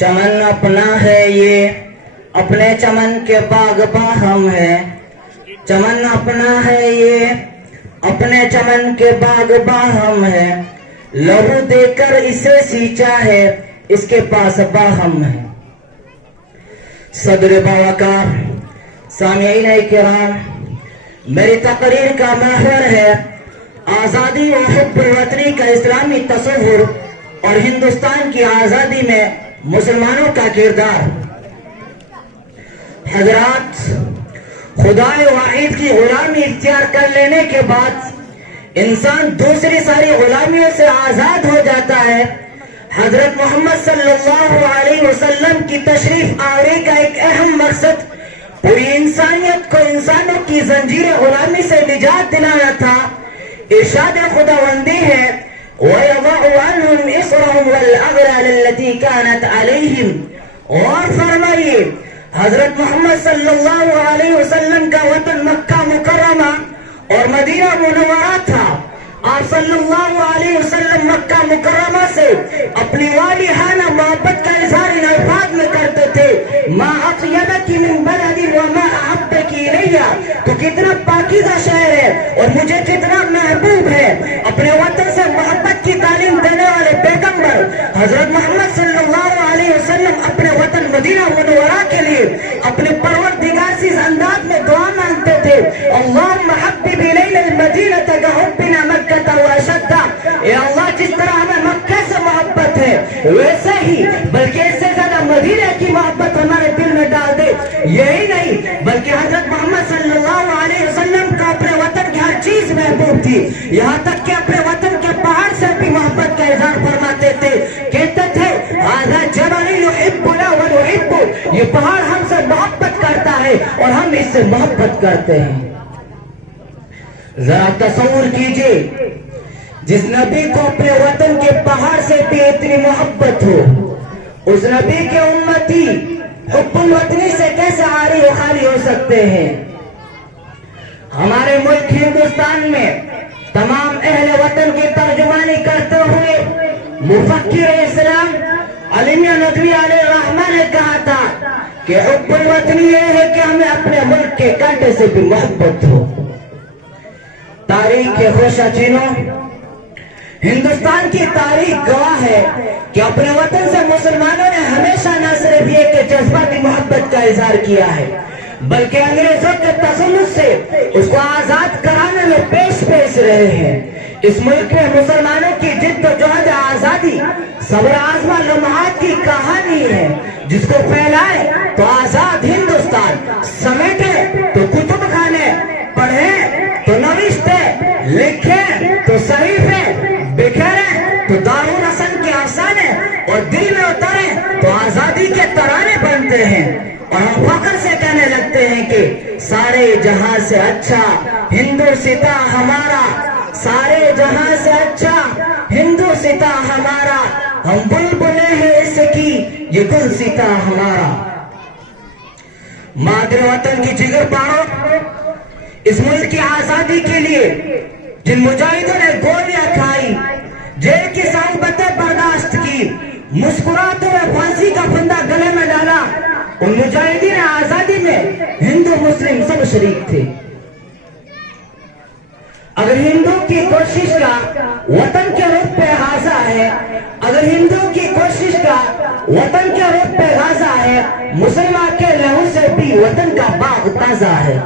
چمن اپنا ہے یہ اپنے چمن کے باغباں ہم ہیں. چمن اپنا ہے یہ اپنے چمن کے باغباں ہم ہیں. لہو دے کر اسے سینچا ہے اس کے پاس باہم ہے. صدر باوقار سامعین کرام، میری تقریر کا محور ہے آزادی و حب الوطنی کا اسلامی تصور اور ہندوستان کی آزادی میں مسلمانوں کا کردار. حضرات، خدائے واحد کی غلامی اختیار کر لینے کے بعد انسان دوسری ساری غلامیوں سے آزاد ہو جاتا ہے. حضرت محمد صلی اللہ علیہ وسلم کی تشریف آوری کا ایک اہم مقصد پوری انسانیت کو انسانوں کی زنجیر غلامی سے نجات دلانا تھا. ارشاد خداوندی ہے وَيَضَعُ عَنْهُمْ إِصْرَهُمْ وَالْأَغْلَالَ الَّتِي كَانَتْ عَلَيْهِمْ. اور فرمائیے، حضرت محمد صلی اللہ علیہ وسلم کا وطن مکہ مکرمہ اور مدینہ منورہ تھا. آپ صلی اللہ علیہ وسلم مکہ مکرمہ سے اپنی والہانہ محبت کا اظہار ان الفاظ میں کرتے تھے: مَا أَطْيَبَكِ مِن بَلَدٍ وَمَا أَحَبَّكِ إِلَيَّ. تو کتنا پاکیزہ شہر ہے اور مجھے کتنا محبوب ہے. اپنے وطن سے محبت کی تعلیم دینے والے پیغمبر حضرت محمد صلی اللہ علیہ وسلم اپنے وطن مدینہ منورہ کے لیے اپنے پروردگار سے اس انداز میں دعا مانگتے تھے: اللہم حبب الینا المدینہ کحبنا مکہ واشد. اے اللہ، جس طرح ہمیں مکہ سے محبت ہے ویسے ہی بلکہ اس سے زیادہ مدینہ کی محبت ہمارے دل میں ڈال دے. یہی نہیں بلکہ حضرت محمد صلی اللہ علیہ وسلم کا اپنے وطن کی ہر چیز محبوب تھی، یہاں تک کہ اپنے وطن کے پہاڑ سے بھی محبت کا اظہار فرماتے تھے. کہتے تھے ھذا جبل یحبنا ونحب. یہ پہاڑ ہم سے محبت کرتا ہے اور ہم اس سے محبت کرتے ہیں. ذرا تصور کیجئے، جس نبی کو اپنے وطن کے پہاڑ سے بھی اتنی محبت ہو، اس نبی کے امتی حب الوطنی سے کیسے عاری و خالی ہو سکتے ہیں؟ ہمارے ملک ہندوستان میں تمام اہل وطن کی ترجمانی کرتے ہوئے مفکر اسلام علی میاں ندوی علیہ الرحمہ نے کہا تھا کہ حب الوطنی یہ ہے کہ ہمیں اپنے ملک کے کانٹے سے بھی محبت ہو. تاریخ کے خوشہ چینوں، ہندوستان کی تاریخ گواہ ہے کہ اپنے وطن سے مسلمانوں نے ہمیشہ نہ صرف یہ کہ جذباتی محبت کا اظہار کیا ہے بلکہ انگریزوں کے تسلط سے اس کو آزاد کرانے میں پیش رہے ہیں. اس ملک میں مسلمانوں کی جد و جہد آزادی صبر آزما لمحات کی کہانی ہے. جس کو پھیلائے تو آزاد ہندوستان، سمیٹے تو کتب خانے، پڑھے تو نوشتے، لکھے تو صحیفے، بکھیرے تو دارالحسن کے افسانے اور دل میں اترے تو آزادی کے ترانے بنتے ہیں. اور ہم فخر سے کہنے لگتے ہیں کہ سارے جہاں سے اچھا ہندوستاں ہمارا، سارے جہاں سے اچھا ہندوستاں ہمارا، ہم بلبلیں ہیں اس کی یہ گلستاں ہمارا. مادر وطن کی جگر پاؤ، اس ملک کی آزادی کے لیے جن مجاہدوں نے گولیاں کھائی، جیل کی صحبتیں برداشت کی، مسکراتے ہوئے پھانسی کا پھندا گلے میں ڈالا، ان مجاہدین آزادی میں ہندو مسلم سب شریک تھے. اگر ہندو کی کوشش کا وطن کے رخ پہ غازہ ہے، اگر ہندو کی کوشش کا وطن کے رخ پہ غازہ ہے، مسلمان کے لہو سے بھی وطن کا باغ تازہ ہے.